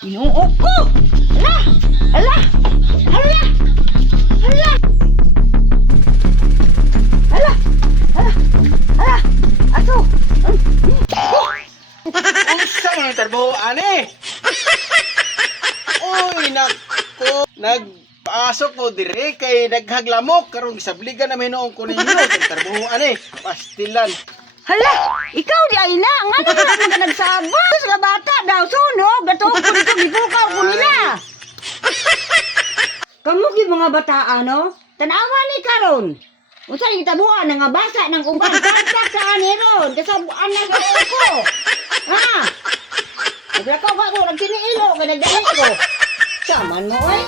Inuok ko! Hala! Hala! Hala! Hala! Hala! Hala! Hala! Ato! Unsa man ang trabaho ani? Uy, nako, nagpasok ko dire kay naghaglamok karong gisabligan na noong ko ninyo sa trabaho ani. Pastilan. Hala! Ikaw di ay na! Nga na ka nagsabot! Sa bata daw, sunog! Gatong ko dito, bibukaw ko nila! Kamugi mga bata, ano? Tanawa ni karon. Unsa yung tabuan nga basa ng uban karta sa aniron kasabuan na sa ko. Ha? Naglakaw ka ko nagkiniilo kay nagdali ko. Saman mo eh.